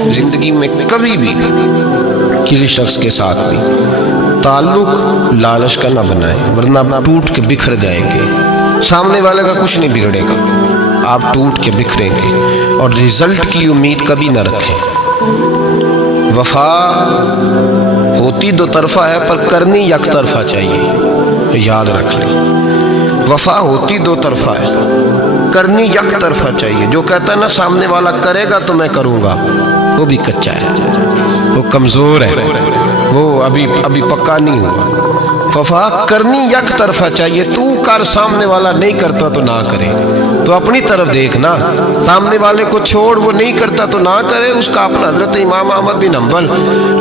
زندگی میں کبھی بھی کسی شخص کے ساتھ بھی تعلق لالچ کا نہ بنائیں، ورنہ آپ ٹوٹ کے بکھر جائیں گے۔ سامنے والے کا کچھ نہیں بگڑے گا، آپ ٹوٹ کے بکھریں گے، اور رزلٹ کی امید کبھی نہ رکھیں۔ وفا ہوتی دو طرفہ ہے پر کرنی یک طرفہ چاہیے، یاد رکھ لیں۔ وفا ہوتی دو طرفہ ہے، کرنی یک طرفہ چاہیے۔ جو کہتا ہے نا سامنے والا کرے گا تو میں کروں گا، وہ بھی کچا ہے، وہ کمزور ہے، وہ ابھی پکا نہیں ہوا۔ وفا کرنی یک طرفہ چاہیے، تو کر، سامنے والا نہیں کرتا تو نہ کرے۔ تو اپنی طرف دیکھنا، سامنے والے کو چھوڑ، وہ نہیں کرتا تو نہ کرے، اس کا اپنا۔ حضرت امام احمد بن حنبل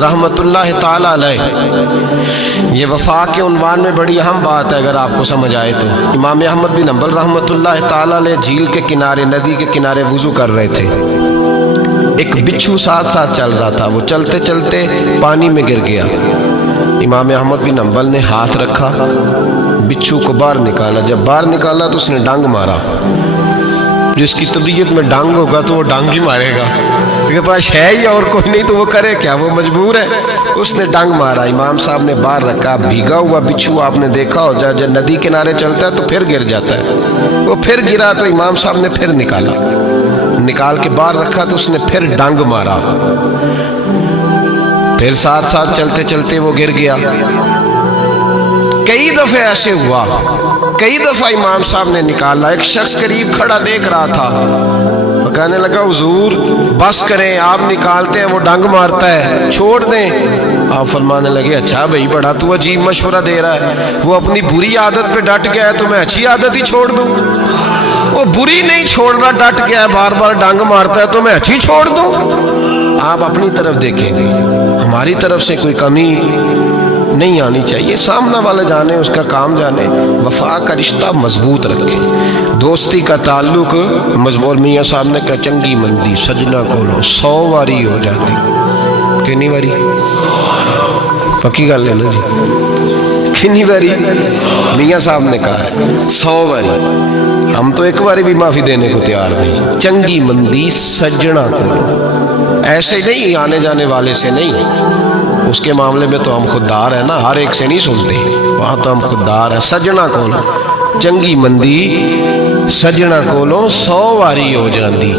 رحمۃ اللہ تعالی علیہ، یہ وفا کے عنوان میں بڑی اہم بات ہے اگر آپ کو سمجھ آئے تو۔ امام احمد بن حنبل رحمۃ اللہ تعالی علیہ جھیل کے کنارے، ندی کے کنارے وضو کر رہے تھے۔ ایک بچھو ساتھ ساتھ چل رہا تھا، وہ چلتے چلتے پانی میں گر گیا۔ امام احمد بن حنبل نے ہاتھ رکھا، بچھو کو باہر نکالا۔ جب باہر نکالا تو اس نے ڈانگ مارا۔ جس کی طبیعت میں ڈانگ ہوگا تو وہ ڈانگ ہی مارے گا، اس کے پاس ہے ہی اور کوئی نہیں تو وہ کرے کیا، وہ مجبور ہے۔ اس نے ڈانگ مارا، امام صاحب نے باہر رکھا۔ بھیگا ہوا بچھو آپ نے دیکھا ہو، جب ندی کنارے چلتا ہے تو پھر گر جاتا ہے۔ وہ پھر گرا تو امام صاحب نے پھر نکال کے باہر رکھا تو اس نے پھر ڈانگ مارا۔ پھر ساتھ ساتھ چلتے چلتے وہ گر گیا۔ کئی دفعہ ایسے ہوا، کئی دفعہ امام صاحب نے نکالا۔ ایک شخص قریب کھڑا دیکھ رہا تھا، وہ کہنے لگا حضور بس کریں، آپ نکالتے ہیں وہ ڈنگ مارتا ہے، چھوڑ دیں۔ آپ فرمانے لگے اچھا بھائی بڑا تو عجیب مشورہ دے رہا ہے، وہ اپنی بری عادت پہ ڈٹ گیا ہے تو میں اچھی عادت ہی چھوڑ دوں؟ وہ بری نہیں چھوڑ رہا، ڈٹ گیا ہے، بار بار ڈنگ مارتا ہے تو میں اچھی چھوڑ دوں؟ آپ اپنی طرف دیکھیں گے، ہماری طرف سے کوئی کمی نہیں آنی چاہیے۔ سامنے والا جانے، اس کا کام جانے۔ وفا کا رشتہ مضبوط رکھیں، دوستی کا تعلق مضبوط۔ میاں صاحب نے کہا چنگی مندی سجنا کولو 100 واری ہو جاتی، کتنی واری؟ پکی گل ہے نا جی، کتنی واری؟ میاں صاحب نے کہا 100 واری۔ ہم تو ایک باری بھی معافی دینے کو تیار نہیں۔ چنگی مندی سجنا کولو، ایسے نہیں آنے جانے والے سے نہیں، اس کے معاملے میں تو ہم خوددار ہیں نا، ہر ایک سے نہیں سنتے، وہاں تو ہم خوددار ہیں۔ سجنا کولو چنگی مندی سجنا کولو 100 واری ہو جاندی،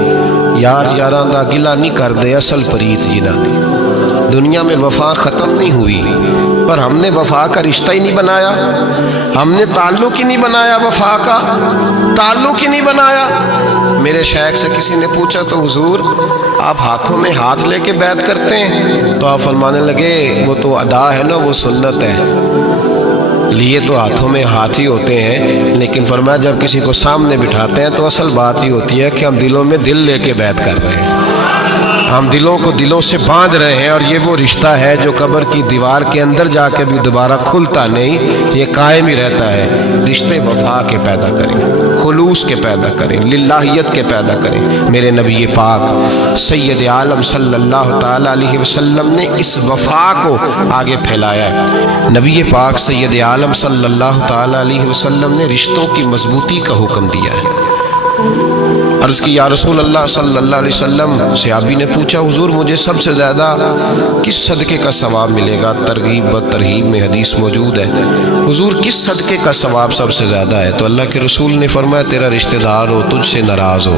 یار یاراں دا گلا نہیں کر دے اصل پریت جنہاں دی۔ دنیا میں وفا ختم نہیں ہوئی، پر ہم نے وفا کا رشتہ ہی نہیں بنایا، ہم نے تعلق ہی نہیں بنایا، وفا کا تعلق ہی نہیں بنایا۔ میرے شیخ سے کسی نے پوچھا تو حضور آپ ہاتھوں میں ہاتھ لے کے بیعت کرتے ہیں؟ تو آپ فرمانے لگے وہ تو ادا ہے نا، وہ سنت ہے، لیے تو ہاتھوں میں ہاتھ ہی ہوتے ہیں، لیکن فرمایا جب کسی کو سامنے بٹھاتے ہیں تو اصل بات ہی ہوتی ہے کہ ہم دلوں میں دل لے کے بیعت کر رہے ہیں، ہم دلوں کو دلوں سے باندھ رہے ہیں، اور یہ وہ رشتہ ہے جو قبر کی دیوار کے اندر جا کے بھی دوبارہ کھلتا نہیں، یہ قائم ہی رہتا ہے۔ رشتے وفا کے پیدا کریں، خلوص کے پیدا کریں، للہیت کے پیدا کریں۔ میرے نبی پاک سید عالم صلی اللہ تعالی علیہ وسلم نے اس وفا کو آگے پھیلایا ہے۔ نبی پاک سید عالم صلی اللہ تعالی علیہ وسلم نے رشتوں کی مضبوطی کا حکم دیا ہے۔ عرض کی یا رسول اللہ صلی اللہ علیہ وسلم، صحابی نے پوچھا حضور مجھے سب سے زیادہ کس صدقے کا ثواب ملے گا؟ ترغیب و ترہیب میں حدیث موجود ہے، حضور کس صدقے کا ثواب سب سے زیادہ ہے؟ تو اللہ کے رسول نے فرمایا تیرا رشتہ دار ہو، تجھ سے ناراض ہو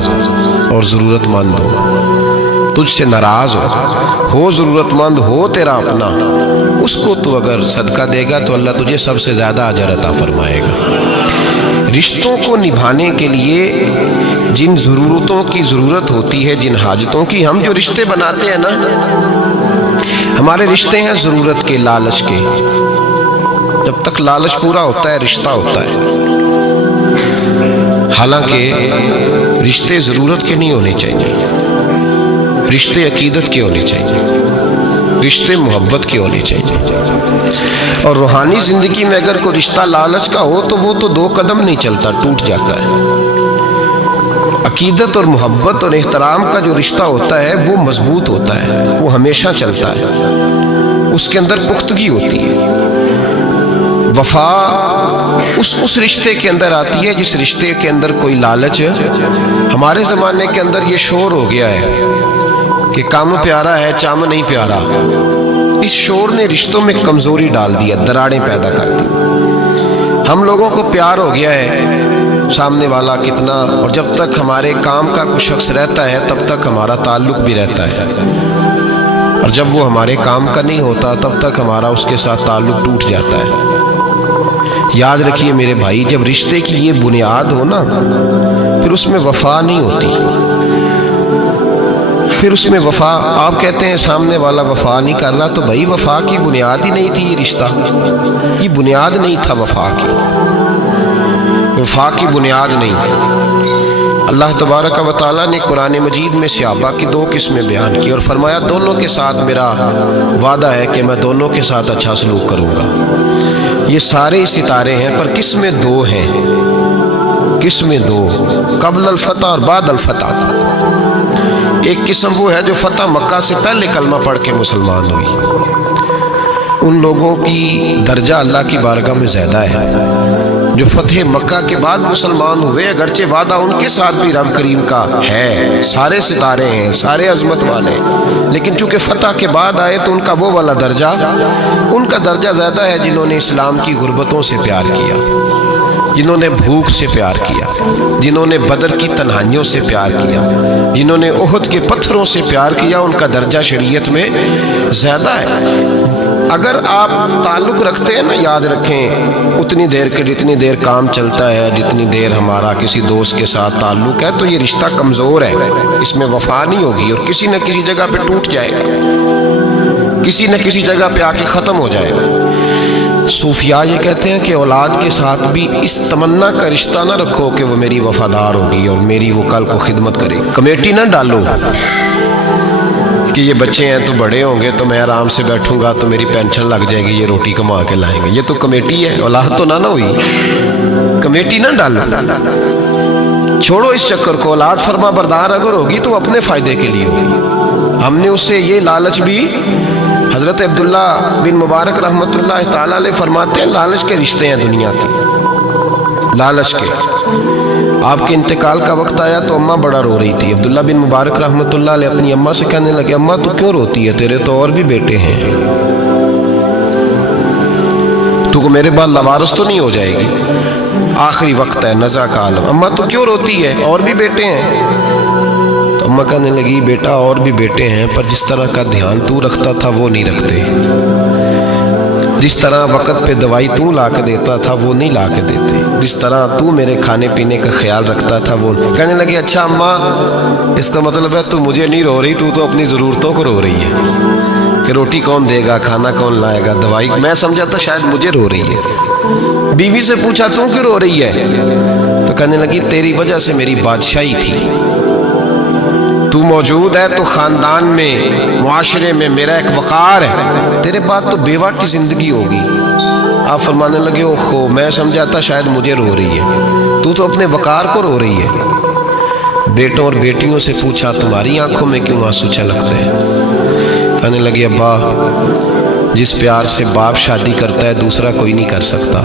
اور ضرورت مند ہو، تجھ سے ناراض ہو ضرورت مند ہو تیرا اپنا، اس کو تو اگر صدقہ دے گا تو اللہ تجھے سب سے زیادہ اجر عطا فرمائے گا۔ رشتوں کو نبھانے کے لیے جن ضرورتوں کی ضرورت ہوتی ہے، جن حاجتوں کی، ہم جو رشتے بناتے ہیں نا، ہمارے رشتے ہیں ضرورت کے، لالچ کے۔ جب تک لالچ پورا ہوتا ہے رشتہ ہوتا ہے، حالانکہ رشتے ضرورت کے نہیں ہونے چاہیے، رشتے عقیدت کے ہونے چاہیے، رشتے محبت کے ہونے چاہیے۔ اور روحانی زندگی میں اگر کوئی رشتہ لالچ کا ہو تو وہ تو 2 قدم نہیں چلتا، ٹوٹ جاتا ہے۔ عقیدت اور محبت اور احترام کا جو رشتہ ہوتا ہے وہ مضبوط ہوتا ہے، وہ ہمیشہ چلتا ہے، اس کے اندر پختگی ہوتی ہے۔ وفا اس رشتے کے اندر آتی ہے جس رشتے کے اندر کوئی لالچ۔ ہمارے زمانے کے اندر یہ شور ہو گیا ہے کہ کام پیارا ہے چم نہیں پیارا، اس شور نے رشتوں میں کمزوری ڈال دیا، دراڑیں پیدا کر دی۔ ہم لوگوں کو پیار ہو گیا ہے سامنے والا کتنا، اور جب تک ہمارے کام کا کوئی شخص رہتا ہے تب تک ہمارا تعلق بھی رہتا ہے، اور جب وہ ہمارے کام کا نہیں ہوتا تب تک ہمارا اس کے ساتھ تعلق ٹوٹ جاتا ہے۔ یاد رکھیے میرے بھائی، جب رشتے کی یہ بنیاد ہو نا، پھر اس میں وفا نہیں ہوتی، پھر اس میں وفا، آپ کہتے ہیں سامنے والا وفا نہیں کر رہا، تو بھائی وفا کی بنیاد ہی نہیں تھی یہ رشتہ، یہ بنیاد نہیں تھا وفا کی، وفا کی بنیاد نہیں۔ اللہ تبارک و تعالیٰ نے قرآن مجید میں صحابہ کی دو قسمیں بیان کی اور فرمایا دونوں کے ساتھ میرا وعدہ ہے کہ میں دونوں کے ساتھ اچھا سلوک کروں گا۔ یہ سارے ستارے ہیں پر قسمیں دو ہیں، قسمیں دو، قبل الفتح اور بعد الفتح۔ ایک قسم وہ ہے جو فتح مکہ سے پہلے کلمہ پڑھ کے مسلمان ہوئی، ان لوگوں کی درجہ اللہ کی بارگاہ میں زیادہ ہے۔ جو فتح مکہ کے بعد مسلمان ہوئے، اگرچہ وعدہ ان کے ساتھ بھی رب کریم کا ہے، سارے ستارے ہیں، سارے عظمت والے، لیکن چونکہ فتح کے بعد آئے تو ان کا وہ والا درجہ، ان کا درجہ زیادہ ہے جنہوں نے اسلام کی غربتوں سے پیار کیا، جنہوں نے بھوک سے پیار کیا، جنہوں نے بدر کی تنہائیوں سے پیار کیا، جنہوں نے احد کے پتھروں سے پیار کیا، ان کا درجہ شریعت میں زیادہ ہے۔ اگر آپ تعلق رکھتے ہیں نا، یاد رکھیں اتنی دیر کے جتنی دیر کام چلتا ہے، جتنی دیر ہمارا کسی دوست کے ساتھ تعلق ہے، تو یہ رشتہ کمزور ہے، اس میں وفا نہیں ہوگی اور کسی نہ کسی جگہ پہ ٹوٹ جائے گا، کسی نہ کسی جگہ پہ آ کے ختم ہو جائے گا۔ صوفیاء یہ کہتے ہیں کہ اولاد کے ساتھ بھی اس تمنا کا رشتہ نہ رکھو کہ وہ میری وفادار ہوگی اور میری وہ کل کو خدمت کرے گی، کمیٹی نہ ڈالو کہ یہ بچے ہیں تو بڑے ہوں گے تو میں آرام سے بیٹھوں گا تو میری پینشن لگ جائے گی، یہ روٹی کما کے لائیں گے، یہ تو کمیٹی ہے، اولاد تو نہ ہوئی، کمیٹی نہ ڈالو، چھوڑو اس چکر کو۔ اولاد فرما بردار اگر ہوگی تو اپنے فائدے کے لیے ہوگی۔ ہم نے اس سے یہ لالچ بھی، حضرت عبداللہ بن مبارک رحمۃ اللہ تعالیٰ علیہ فرماتے ہیں لالچ کے رشتے ہیں دنیا کے، لالچ کے۔ آپ کے انتقال کا وقت آیا تو اماں بڑا رو رہی تھی، عبداللہ بن مبارک رحمۃ اللہ علیہ اپنی اماں سے کہنے لگے اماں تو کیوں روتی ہے، تیرے تو اور بھی بیٹے ہیں، تو میرے بعد لوارث تو نہیں ہو جائے گی، آخری وقت ہے، نزع کا عالم، اماں تو کیوں روتی ہے، اور بھی بیٹے ہیں؟ تو اماں کہنے لگی بیٹا اور بھی بیٹے ہیں پر جس طرح کا دھیان تو رکھتا تھا وہ نہیں رکھتے، جس طرح وقت پہ دوائی تو لا کے دیتا تھا وہ نہیں لا کے دیتے، جس طرح تو میرے کھانے پینے کا خیال رکھتا تھا وہ نہیں۔ کہنے لگے اچھا اماں اس کا مطلب ہے تو مجھے نہیں رو رہی، تو اپنی ضرورتوں کو رو رہی ہے کہ روٹی کون دے گا، کھانا کون لائے گا، دوائی، میں سمجھا تھا شاید مجھے رو رہی ہے۔ بیوی سے پوچھا تو کیوں رو رہی ہے، تو کہنے لگی تیری وجہ سے میری بادشاہی تھی، تو موجود ہے تو خاندان میں، معاشرے میں میرا ایک وقار ہے، تیرے بعد تو بیوہ کی زندگی ہوگی۔ آپ فرمانے لگے اوہو میں سمجھا تھا شاید مجھے رو رہی ہے، تو اپنے وقار کو رو رہی ہے۔ بیٹوں اور بیٹیوں سے پوچھا تمہاری آنکھوں میں کیوں آنسو چھلکتے ہیں؟ کہنے لگے ابا جس پیار سے باپ شادی کرتا ہے دوسرا کوئی نہیں کر سکتا،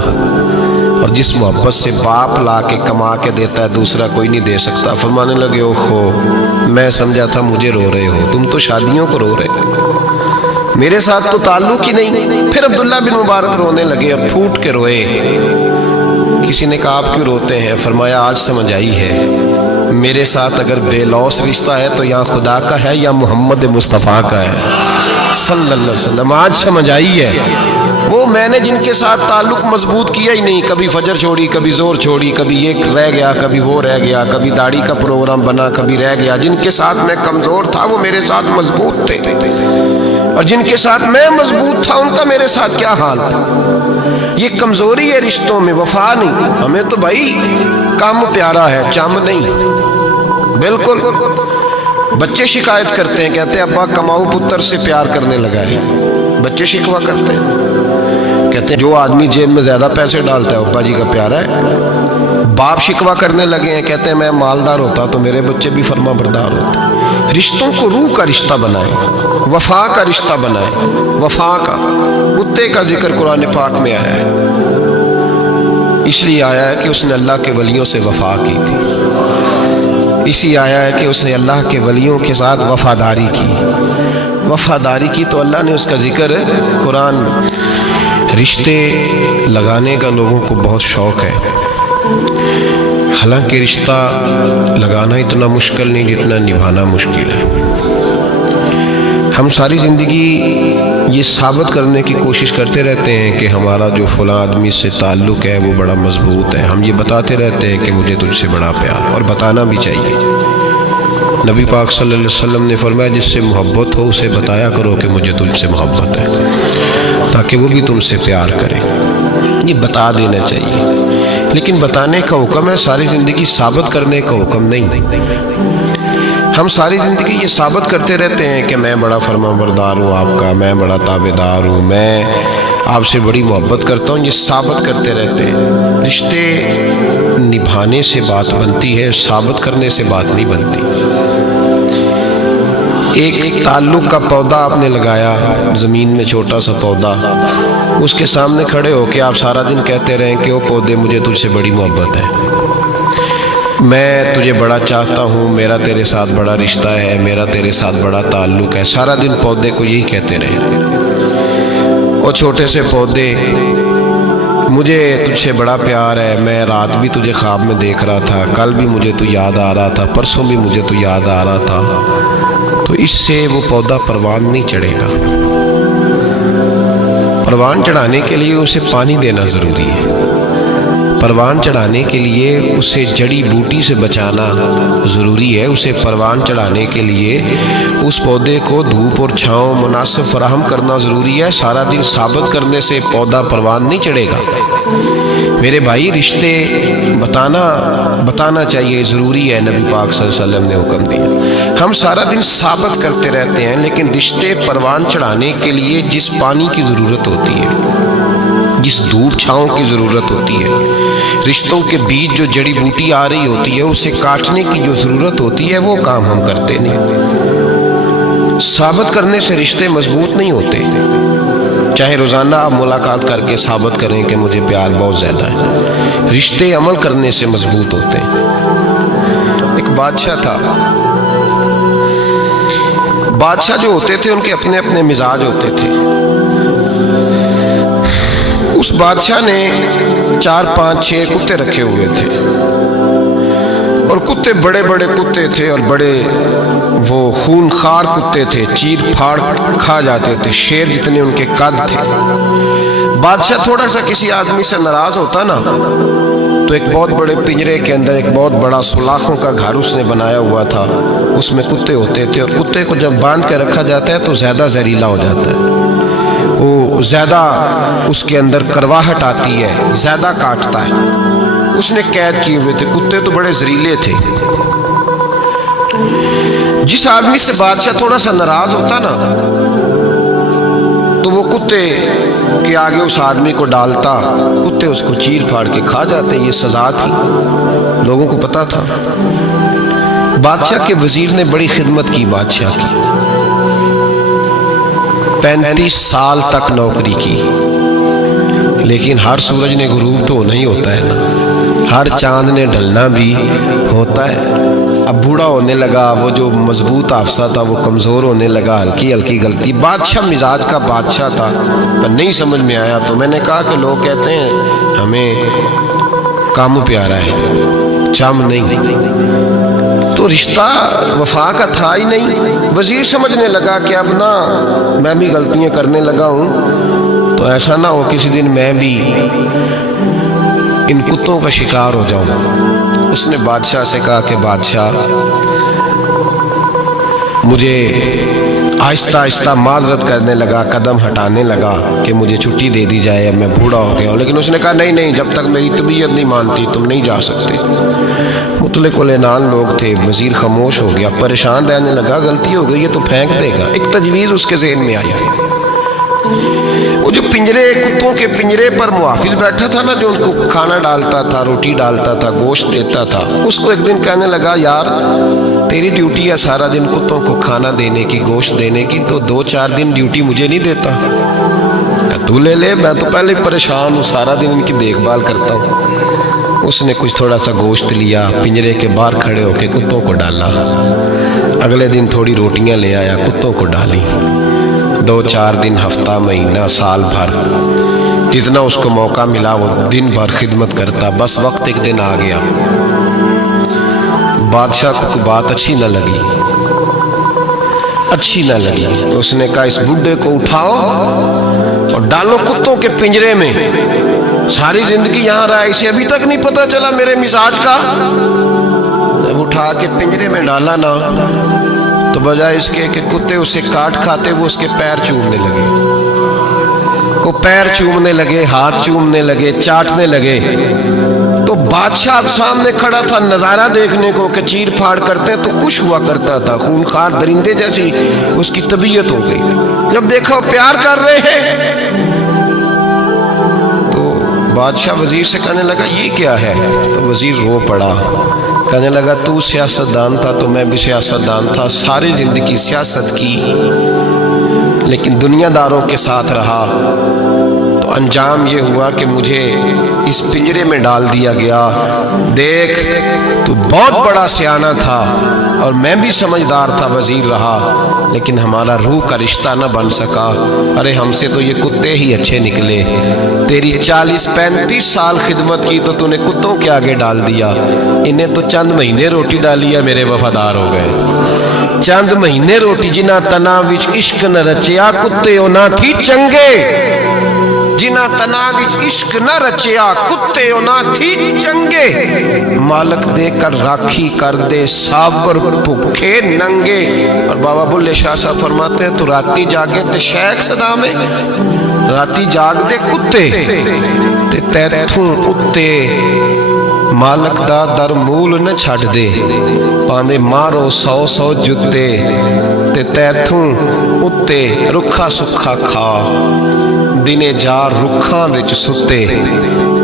اور جس محبت سے باپ لا کے کما کے دیتا ہے دوسرا کوئی نہیں دے سکتا۔ فرمانے لگے اوہو میں سمجھا تھا مجھے رو رہے ہو، تم تو شادیوں کو رو رہے، میرے ساتھ تو تعلق ہی نہیں۔ پھر عبداللہ بن مبارک رونے لگے، اب پھوٹ کے روئے۔ کسی نے کہا آپ کیوں روتے ہیں؟ فرمایا آج سمجھ آئی ہے میرے ساتھ اگر بے لوث رشتہ ہے تو یا خدا کا ہے یا محمد مصطفیٰ کا ہے صلی اللہ علیہ وسلم، آج سمجھ آئی ہے۔ وہ میں نے جن کے ساتھ تعلق مضبوط کیا ہی نہیں، کبھی فجر چھوڑی، کبھی زور چھوڑی، کبھی یہ رہ گیا، کبھی وہ رہ گیا، کبھی داڑھی کا پروگرام بنا، کبھی رہ گیا، جن کے ساتھ میں کمزور تھا وہ میرے ساتھ مضبوط تھے، اور جن کے ساتھ میں مضبوط تھا ان کا میرے ساتھ کیا حال تھا۔ یہ کمزوری ہے رشتوں میں، وفا نہیں۔ ہمیں تو بھائی کام پیارا ہے، چم نہیں، بالکل۔ بچے شکایت کرتے ہیں، کہتے ہیں ابا کماؤ پتر سے پیار کرنے لگا ہے، بچے شکوا کرتے ہیں، کہتے ہیں جو آدمی جیب میں زیادہ پیسے ڈالتا ہے ابا جی کا پیارا ہے۔ باپ شکوا کرنے لگے ہیں، کہتے ہیں میں مالدار ہوتا تو میرے بچے بھی فرما بردار ہوتے۔ رشتوں کو روح کا رشتہ بنائیں، وفا کا رشتہ بنائیں، وفا کا۔ کتے کا ذکر قرآن پاک میں آیا ہے، اس لیے آیا ہے کہ اس نے اللہ کے ولیوں سے وفا کی تھی، اسی آیا ہے کہ اس نے اللہ کے ولیوں کے ساتھ وفاداری کی تو اللہ نے اس کا ذکر قرآن میں۔ رشتے لگانے کا لوگوں کو بہت شوق ہے، حالانکہ رشتہ لگانا اتنا مشکل نہیں جتنا نبھانا مشکل ہے۔ ہم ساری زندگی یہ ثابت کرنے کی کوشش کرتے رہتے ہیں کہ ہمارا جو فلاں آدمی سے تعلق ہے وہ بڑا مضبوط ہے، ہم یہ بتاتے رہتے ہیں کہ مجھے تجھ سے بڑا پیار، اور بتانا بھی چاہیے۔ نبی پاک صلی اللہ علیہ وسلم نے فرمایا جس سے محبت ہو اسے بتایا کرو کہ مجھے تجھ سے محبت ہے، تاکہ وہ بھی تم سے پیار کرے۔ یہ بتا دینا چاہیے، لیکن بتانے کا حکم ہے، ساری زندگی ثابت کرنے کا حکم نہیں۔ ہم ساری زندگی یہ ثابت کرتے رہتے ہیں کہ میں بڑا فرمانبردار ہوں آپ کا، میں بڑا تابعدار ہوں، میں آپ سے بڑی محبت کرتا ہوں، یہ ثابت کرتے رہتے ہیں۔ رشتے نبھانے سے بات بنتی ہے، ثابت کرنے سے بات نہیں بنتی۔ ایک تعلق کا پودا آپ نے لگایا زمین میں، چھوٹا سا پودا، اس کے سامنے کھڑے ہو کے آپ سارا دن کہتے رہیں کہ او پودے مجھے تجھ سے بڑی محبت ہے، میں تجھے بڑا چاہتا ہوں، میرا تیرے ساتھ بڑا رشتہ ہے، میرا تیرے ساتھ بڑا تعلق ہے، سارا دن پودے کو یہی کہتے رہیں۔ اور چھوٹے سے پودے، مجھے تجھ سے بڑا پیار ہے، میں رات بھی تجھے خواب میں دیکھ رہا تھا، کل بھی مجھے تو یاد آ رہا تھا، پرسوں بھی مجھے تو یاد آ رہا تھا، تو اس سے وہ پودا پروان نہیں چڑھے گا۔ پروان چڑھانے کے لیے اسے پانی دینا ضروری ہے، پروان چڑھانے کے لیے اسے جڑی بوٹی سے بچانا ضروری ہے، اسے پروان چڑھانے کے لیے اس پودے کو دھوپ اور چھاؤں مناسب فراہم کرنا ضروری ہے۔ سارا دن ثابت کرنے سے پودا پروان نہیں چڑھے گا۔ میرے بھائی، رشتے بتانا چاہیے، ضروری ہے، نبی پاک صلی اللہ علیہ وسلم نے حکم دیا۔ ہم سارا دن ثابت کرتے رہتے ہیں، لیکن رشتے پروان چڑھانے کے لیے جس پانی کی ضرورت ہوتی ہے، جس دھوپ چھاؤں کی ضرورت ہوتی ہے، رشتوں کے بیچ جو جڑی بوٹی آ رہی ہوتی ہے اسے کاٹنے کی جو ضرورت ہوتی ہے، وہ کام ہم کرتے نہیں۔ ثابت کرنے سے رشتے مضبوط نہیں ہوتے، چاہے روزانہ آپ ملاقات کر کے ثابت کریں کہ مجھے پیار بہت زیادہ ہے، رشتے عمل کرنے سے مضبوط ہوتے ہیں۔ ایک بادشاہ تھا، بادشاہ جو ہوتے تھے ان کے اپنے اپنے مزاج ہوتے تھے۔ اس بادشاہ نے 4 5 6 کتے رکھے ہوئے تھے، اور کتے بڑے بڑے کتے تھے، اور بڑے وہ خون خار کتے تھے، چیر پھاڑ کھا جاتے تھے، شیر جتنے ان کے قد تھے۔ بادشاہ تھوڑا سا کسی آدمی سے ناراض ہوتا نا، تو ایک بہت بڑے پنجرے کے اندر ایک بہت بڑا سلاخوں کا گھر اس نے بنایا ہوا تھا، اس میں کتے ہوتے تھے، اور کتے کو جب باندھ کے رکھا جاتا ہے تو زیادہ زہریلا ہو جاتا ہے، وہ زیادہ اس کے اندر کرواہٹ آتی ہے، زیادہ کاٹتا ہے۔ اس نے قید کیے ہوئے تھے، کتے تو بڑے زہریلے تھے۔ جس آدمی سے بادشاہ تھوڑا سا ناراض ہوتا نا، تو وہ کتے کے آگے اس آدمی کو ڈالتا، کتے اس کو چیر پھاڑ کے کھا جاتے۔ یہ سزا تھی، لوگوں کو پتا تھا۔ بادشاہ کے وزیر نے بڑی خدمت کی بادشاہ کی، 35 سال تک نوکری کی، لیکن ہر سورج نے غروب تو نہیں ہوتا ہے نا، ہر چاند نے ڈھلنا بھی ہوتا ہے۔ اب بوڑھا ہونے لگا، وہ جو مضبوط حافظہ تھا وہ کمزور ہونے لگا، ہلکی ہلکی غلطی۔ بادشاہ مزاج کا بادشاہ تھا، پر نہیں سمجھ میں آیا، تو میں نے کہا کہ لوگ کہتے ہیں ہمیں کام پیارا ہے، چم نہیں، تو رشتہ وفا کا تھا ہی نہیں۔ وزیر سمجھنے لگا کہ اب نا میں بھی غلطیاں کرنے لگا ہوں، تو ایسا نہ ہو کسی دن میں بھی ان کتوں کا شکار ہو جاؤں۔ اس نے بادشاہ سے کہا کہ بادشاہ، مجھے آہستہ آہستہ معذرت کرنے لگا، قدم ہٹانے لگا کہ مجھے چھٹی دے دی جائے، اب میں بوڑھا ہو گیا ہوں۔ لیکن اس نے کہا نہیں، جب تک میری طبیعت نہیں مانتی تم نہیں جا سکتے۔ مطلق العنان لوگ تھے، وزیر خاموش ہو گیا، پریشان رہنے لگا، غلطی ہو گئی یہ تو پھینک دے گا۔ ایک تجویز اس کے ذہن میں آئی، وہ جو کتوں کے پنجرے پر محافظ بیٹھا تھا نا، جو ان کو کھانا ڈالتا تھا، روٹی ڈالتا تھا، گوشت دیتا تھا، اس کو ایک دن کہنے لگا یار تیری ڈیوٹی ہے سارا دن کتوں کو کھانا دینے کی، گوشت دینے کی، تو 2-4 دن ڈیوٹی مجھے نہیں دیتا؟ تو لے لے، میں تو پہلے پریشان ہوں، سارا دن ان کی دیکھ بھال کرتا ہوں۔ اس نے کچھ تھوڑا سا گوشت لیا، پنجرے کے باہر کھڑے ہو کے کتوں کو ڈالا۔ اگلے دن تھوڑی روٹیاں لے آیا، کتوں کو ڈالی۔ 2-4 دن، ہفتہ، مہینہ، سال بھر، جتنا اس کو موقع ملا وہ دن بھر خدمت کرتا۔ بس وقت ایک دن آ گیا، بادشاہ کو کوئی بات اچھی نہ لگی۔ اس نے کہا اس بڈھے کو اٹھاؤ اور ڈالو کتوں کے پنجرے میں۔ ساری زندگی یہاں رہا، اسے ابھی تک نہیں پتا چلا میرے مزاج کا۔ جب اٹھا کے پنجرے میں ڈالا نا، تو بجائے اس کے کہ کتے اسے کاٹ کھاتے، وہ اس کے پیر چومنے لگے۔ وہ پیر چومنے لگے، ہاتھ چومنے لگے، چاٹنے لگے۔ تو بادشاہ سامنے کھڑا تھا نظارہ دیکھنے کو کہ چیر پھاڑ کرتے تو خوش ہوا کرتا تھا، خونخوار درندے جیسی اس کی طبیعت ہو گئی۔ جب دیکھا وہ پیار کر رہے ہیں تو بادشاہ وزیر سے کہنے لگا یہ کیا ہے؟ تو وزیر رو پڑا، کہنے لگا تو سیاستدان تھا تو میں بھی سیاستدان تھا، ساری زندگی سیاست کی، لیکن دنیا داروں کے ساتھ رہا تو انجام یہ ہوا کہ مجھے اس پنجرے میں ڈال دیا گیا۔ دیکھ تو بہت بڑا سیانہ تھا اور میں بھی سمجھدار تھا، وزیر رہا، لیکن ہمارا روح کا رشتہ نہ بن سکا۔ ارے ہم سے تو یہ کتے ہی اچھے نکلے۔ تیری 40-35 سال خدمت کی تو تو نے کتوں کے آگے ڈال دیا، انہیں تو چند مہینے روٹی ڈالی ہے، میرے وفادار ہو گئے۔ چند مہینے روٹی، جنہ تنا وچ عشق نہ رچیا، کتے او نہ تھی چنگے۔ جنہ تنا وچ عشق نہ رچیا، کتے او نہ تھی چنگے۔ مالک دے کر راکھی کر دے، سابر بھوکے ننگے۔ اور بابا بلے شاہ صاحب فرماتے ہیں تو راتی جاگے تے شیخ صدا میں، راتی جاگ دے کتے تے تیتھوں اتے، مالک دا در مول نہ چھڑ دے، پانے مارو 100 جتے تے تیتھوں اتے، رکھا سکھا کھا دنے جار رکھاں وچ ستے،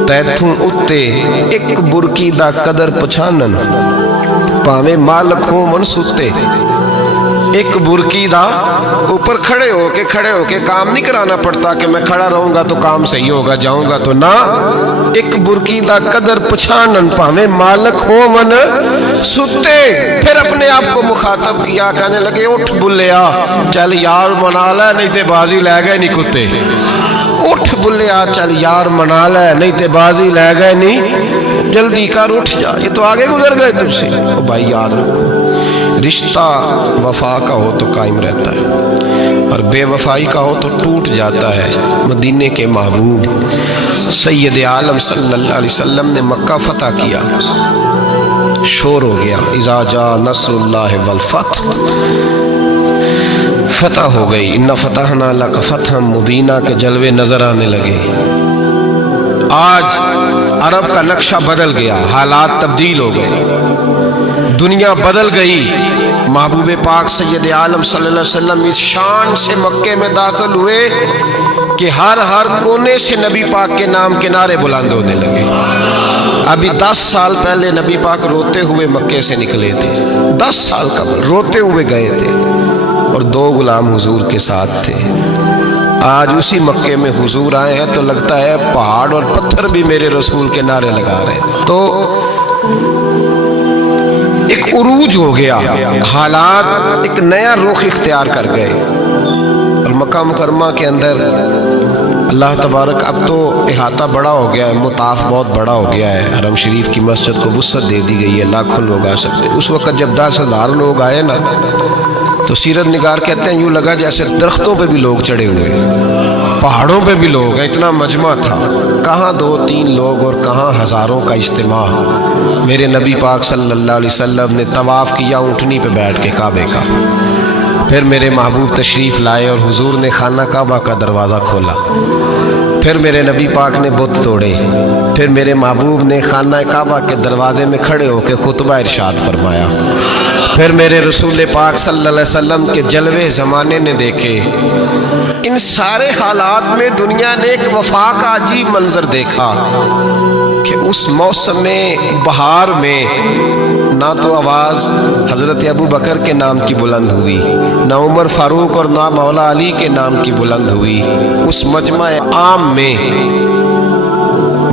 تیتھوں اتے ایک برکی دا قدر پچھانن، پاویں مالک ہو من ستے۔ ایک برکی دا اوپر کھڑے ہو کے کام نہیں کرانا پڑتا کہ میں کھڑا رہوں گا تو کام صحیح ہوگا، جاؤں گا تو نہ۔ ایک برکی دا قدر پچھانن، پاویں مالک ہو من ستے۔ پھر اپنے آپ کو مخاطب کیا، کہنے لگے اٹھ بلیا، چل یار منا لے نہیں تے بازی لے گئے نہیں کتے۔ اٹھ بلیا، چل یار منا لے نہیں تے بازی لے گئے نہیں، جلدی کر اٹھ جا، یہ تو آگے گزر گئے تجھ سے۔ او بھائی یاد رکھو، رشتہ وفا کا ہو تو قائم رہتا ہے اور بے وفائی کا ہو تو ٹوٹ جاتا ہے۔ مدینے کے محبوب سید عالم صلی اللہ علیہ وسلم نے مکہ فتح کیا، شور ہو گیا، اذا جاء نصر اللہ والفتح، فتح ہو گئی، ان فتحنا لک فتحا مبینا کے جلوے نظر آنے لگے۔ آج عرب کا نقشہ بدل گیا، حالات تبدیل ہو گئے، دنیا بدل گئی۔ محبوب پاک سید عالم صلی اللہ علیہ وسلم اس شان سے مکے میں داخل ہوئے کہ ہر کونے سے نبی پاک کے نام کے نعرے بلند ہونے لگے۔ ابھی 10 سال پہلے نبی پاک روتے ہوئے مکے سے نکلے تھے، 10 سال قبل روتے ہوئے گئے تھے اور 2 غلام حضور کے ساتھ تھے۔ آج اسی مکے میں حضور آئے ہیں تو لگتا ہے پہاڑ اور پتھر بھی میرے رسول کے نعرے لگا رہے ہیں۔ تو ایک عروج ہو گیا، حالات ایک نیا رخ اختیار کر گئے، اور مکہ مکرمہ کے اندر اللہ تبارک اب تو احاطہ بڑا ہو گیا ہے، مطاف بہت بڑا ہو گیا ہے، حرم شریف کی مسجد کو وسعت دے دی گئی ہے، لاکھوں لوگ آ سکتے۔ اس وقت جب 10,000 لوگ آئے نا تو سیرت نگار کہتے ہیں یوں لگا جیسے درختوں پہ بھی لوگ چڑھے ہوئے، پہاڑوں پہ بھی لوگ ہیں، اتنا مجمع تھا۔ کہاں 2-3 لوگ اور کہاں ہزاروں کا اجتماع۔ میرے نبی پاک صلی اللہ علیہ وسلم نے طواف کیا اونٹنی پہ بیٹھ کے کعبے کا، پھر میرے محبوب تشریف لائے اور حضور نے خانہ کعبہ کا دروازہ کھولا، پھر میرے نبی پاک نے بت توڑے، پھر میرے محبوب نے خانہ کعبہ کے دروازے میں کھڑے ہو کے خطبہ ارشاد فرمایا، پھر میرے رسول پاک صلی اللہ علیہ وسلم کے جلوے زمانے نے دیکھے۔ ان سارے حالات میں دنیا نے ایک وفا کا عجیب منظر دیکھا کہ اس موسم بہار میں نہ تو آواز حضرت ابو بکر کے نام کی بلند ہوئی، نہ عمر فاروق اور نہ مولا علی کے نام کی بلند ہوئی۔ اس مجمع عام میں